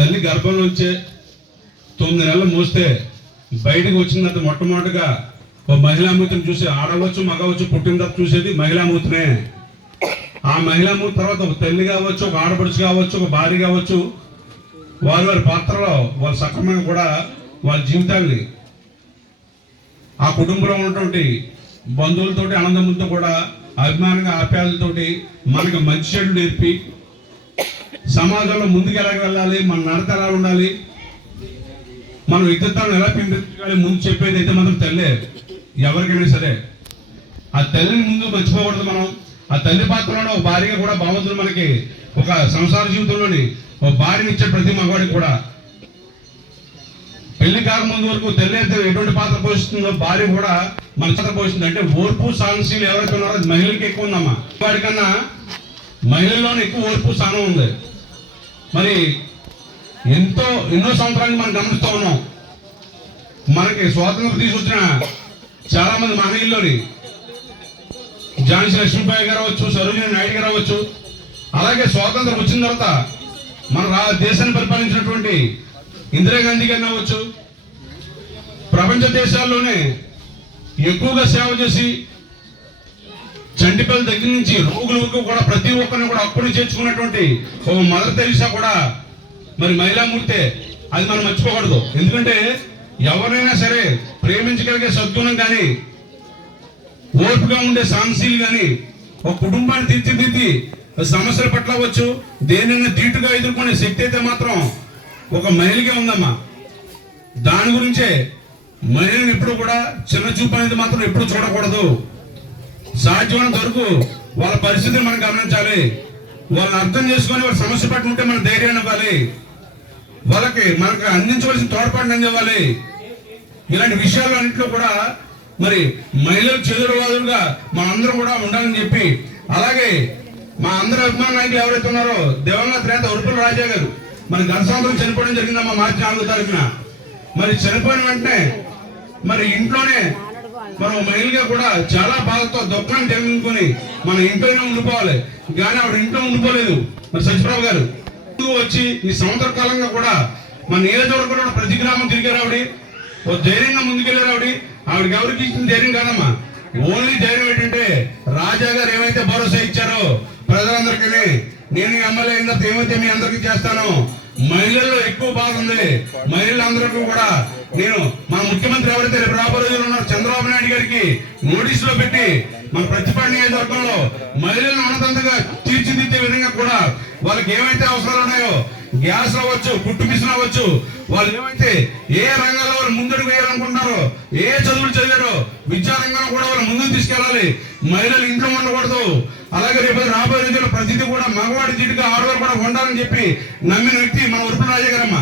తల్లి గర్భంలోంచే తొమ్మిది నెలలు మోస్తే బయటకు వచ్చిందంటే మొట్టమొదటిగా ఒక మహిళామూర్తిని చూసి ఆడవచ్చు మగవచ్చు పుట్టిన తర్వాత చూసేది మహిళామూర్తినే ఆ మహిళామూర్తి తర్వాత ఒక తల్లి కావచ్చు ఒక ఆడపడుచు కావచ్చు ఒక భార్య కావచ్చు వారి వారి పాత్రలో వాళ్ళ సక్రమంగా కూడా వాళ్ళ జీవితాన్ని ఆ కుటుంబంలో ఉన్నటువంటి బంధువులతోటి ఆనందంతో కూడా అభిమానంగా ఆప్యాయతతోటి మనకు మంచి చెడు నేర్పి సమాజంలో ముందుకు ఎలా వెళ్ళాలి మన నడత ఎలా ఉండాలి మనం ఇద్దరు ఎలా పెంపొందించాలి ముందు చెప్పేది అయితే మాత్రం తల్లే. ఎవరికైనా సరే. ఆ తల్లిని ముందు మర్చిపోకూడదు మనం. ఆ తల్లి పాత్రలో ఒక భార్యగా కూడా భగవంతుడు మనకి. ఒక సంసార జీవితంలోని ఒక భార్యని ఇచ్చే ప్రతి మగవాడికి కూడా. పెళ్ళి కాకముందు వరకు తల్లి అయితే ఎటువంటి పాత్ర పోషిస్తుందో భార్య కూడా మన పాత్ర పోషిస్తుంది. అంటే ఓర్పు సాహసీలు ఎవరైతే ఉన్నారో మహిళలకి ఎక్కువ ఉందమ్మా. వాడికన్నా మహిళల్లోనే ఎక్కువ ఓర్పు సహనం ఉంది. మరి ఎంతో ఎన్నో సంవత్సరాలు మనం గమనిస్తూ ఉన్నాం. మనకి స్వాతంత్రం తీసుకొచ్చిన చాలా మంది మహనీయుల్లోని ఝాన్సీ లక్ష్మీబాయి గారు అవ్వచ్చు సరోజిని నాయుడు గారు అవ్వచ్చు అలాగే స్వాతంత్రం వచ్చిన తర్వాత మన రా దేశాన్ని పరిపాలించినటువంటి ఇందిరాగాంధీ గారిని అవ్వచ్చు ప్రపంచ దేశాల్లోనే ఎక్కువగా సేవ చేసి చంటిపల్లి దగ్గర నుంచి రోగుల వరకు కూడా ప్రతి ఒక్కరిని కూడా అప్పుడు చేర్చుకున్నటువంటి ఓ మదర్ తెరిసా కూడా మరి మహిళామూర్తే అది మనం మర్చిపోకూడదు. ఎందుకంటే ఎవరైనా సరే ప్రేమించగలిగే సద్గుణం కానీ ఓర్పుగా ఉండే సాంశీలు కానీ ఒక కుటుంబాన్ని తీర్చిదిద్ది సమస్యల పట్ల వచ్చు దేనైనా ధీటుగా ఎదుర్కొనే శక్తి అయితే మాత్రం ఒక మహిళగా ఉందమ్మా. దాని గురించే మహిళను ఎప్పుడు కూడా చిన్న చూపు అనేది మాత్రం ఎప్పుడు చూడకూడదు. సాధ్యమైనంత వరకు వాళ్ళ పరిస్థితిని మనం గమనించాలి. వాళ్ళని అర్థం చేసుకొని వాళ్ళ సమస్య పట్ల ఉంటే మన ధైర్యాన్ని ఇవ్వాలి. వాళ్ళకి మనకు అందించవలసిన తోడ్పాటుని అందివ్వాలి. ఇలాంటి విషయాలు అన్నింటిలో కూడా మరి మహిళలు చెదురువాదులుగా మనందరం కూడా ఉండాలని చెప్పి అలాగే మా అందరి అభిమాన నాయకులు ఎవరైతే ఉన్నారో దివంగత నేత ఉరుపుల రాజా గారు మరి గత సంవత్సరం చనిపోవడం జరిగిందమ్మా మార్చి నాలుగో తారీఖున. మరి చనిపోయిన వెంటనే మరి ఇంట్లోనే మనం మహిళగా కూడా చాలా బాధతో దుఃఖాన్ని తెమ్ముకొని మన ఇంట్లోనే ఉండిపోవాలి. కానీ ఆవిడ ఇంట్లో ఉండిపోలేదు. మరి సత్యప్రభు గారు వచ్చి ఈ సంవత్సర కాలంగా కూడా మన నియోజకవర్గంలో ప్రతి గ్రామం తిరిగారు ఆవిడ. ఓ ధైర్యంగా ముందుకెళ్ళారు ఆవిడ. ఆవిడకి ఎవరికి ఇచ్చిన ధైర్యం కాదమ్మా. ఓన్లీ ధైర్యం ఏంటంటే రాజా గారు ఏమైతే భరోసా ఇచ్చారో ప్రజలందరికీ నేను ఎమ్మెల్యే అయిన ఏమైతే మీ అందరికీ చేస్తాను. మహిళల్లో ఎక్కువ బాధ ఉంది. మహిళలందరికీ కూడా నేను మన ముఖ్యమంత్రి ఎవరైతే రేపు రాబోయే ఉన్నారో చంద్రబాబు నాయుడు గారికి నోటీసులో పెట్టి మన ప్రతిపాడు నియోజకవర్గంలో మహిళలను ఉన్నతంతగా తీర్చిదిద్దే విధంగా కూడా వాళ్ళకి ఏమైతే అవసరాలు ఉన్నాయో గ్యాస్ అవ్వచ్చు కుట్టు మిషన్ అవ్వచ్చు వాళ్ళు ఏమైతే ఏ రంగంలో వాళ్ళు ముందడుగు వేయాలనుకుంటున్నారో ఏ చదువులు చదివారో విద్యా రంగంలో కూడా వాళ్ళు ముందుకు తీసుకెళ్ళాలి. మహిళలు ఇంట్లో ఉండకూడదు. అలాగే రేపు రాబోయే రోజుల్లో ప్రతిదీ కూడా మగవాడి జీటుగా ఆడవారు కూడా ఉండాలని చెప్పి నమ్మిన వ్యక్తి మన ఉరుపు రాజగారమ్మ.